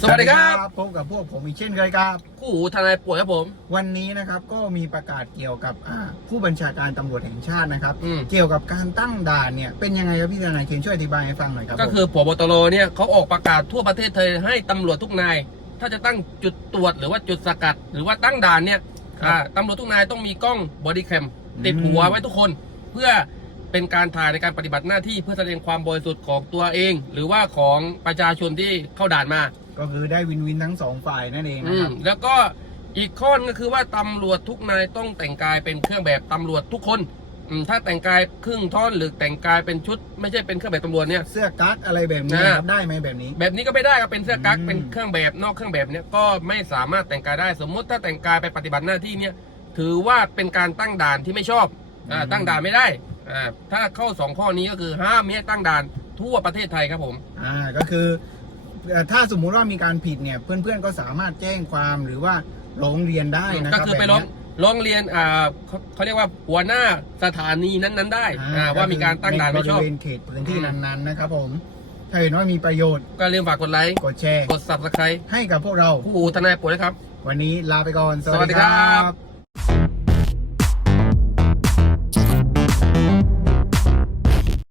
สวัสดีครับพบกับพวกผมอีกเช่นเคยครับ คู่หูทนายป่วยครับผม วันนี้นะครับก็มีประกาศเกี่ยวกับอ่าผู้บัญชาการตำรวจแห่งชาตินะครับอืมเกี่ยวกับการตั้งด่านเนี่ยเป็นยังไงครับพี่ทนายเคนช่วยอธิบายให้ฟังหน่อยครับ ก็คือผบตรเนี่ยเขาออกประกาศทั่วประเทศไทยให้ตำรวจทุกนาย ถ้าจะตั้งจุดตรวจหรือว่าจุดสกัด หรือว่าตั้งด่านเนี่ยอ่าตำรวจทุกนายต้องมีกล้องบอดี้แคมติดหัวไว้ทุกคนเพื่อเป็นการถ่ายในการปฏิบัติหน้าที่เพื่อแสดงความบริสุทธิ์ของตัวเอง หรือว่าของประชาชนที่เข้าด่านมา ก็คือได้วินวินทั้งสองฝ่ายนั่นเองนะอืคมรับ แล้วก็อีกข้อนึงก็คือว่าตำรวจทุกนายต้องแต่งกายเป็นเครื่องแบบตำรวจทุกคนอืมถ้าแต่งกายครึ่งท่อนหรือแต่งกายเป็นชุด ไม่ใช่เป็นเครื่องแบบตำรวจเนี่ย เสื้อกั๊กอะไรแบบนี้อ่าครับได้ไหมแบบนี้ แบบนี้ก็ไม่ได้ครับเป็นเสื้อกั๊กอืม เป็นเครื่องแบบนอกเครื่องแบบเนี่ยก็ไม่สามารถแต่งกายได้สมมุติถ้าแต่งกายไปปฏิบัติหน้าที่เนี่ยถือว่าเป็นการตั้งด่านที่ไม่ชอบอ่าตั้งด่านไม่ได้อ่าถ้าเข้าสองข้อนี้ก็คือห้ามไม่ให้ตั้งด่านทั่วประเทศไทยครับผม อ่าก็คือเอ่อ ถ้าสมมุติว่ามีการผิดเนี่ยเพื่อนๆก็สามารถแจ้งความหรือว่าร้องเรียนได้นะคก็รับคือไปแบบร้องเนี้ย ร้องเรียนอ่าเขาเขาเรียกว่าหัวหน้าสถานีนั้นๆได้อ่อ่าว่ามีการตั้งด่านไม่ชอบ ในบริเวณเขตพื้นที่อืมนั้นๆนะครับผม ถ้าเห็นว่ามีประโยชน์ก็เรียนฝากกดไลค์ กดแชร์ กด subscribe ให้กับพวกเราคู่หูทนายป่วยนะครับ วันนี้ลาไปก่อน สวัสดีครับ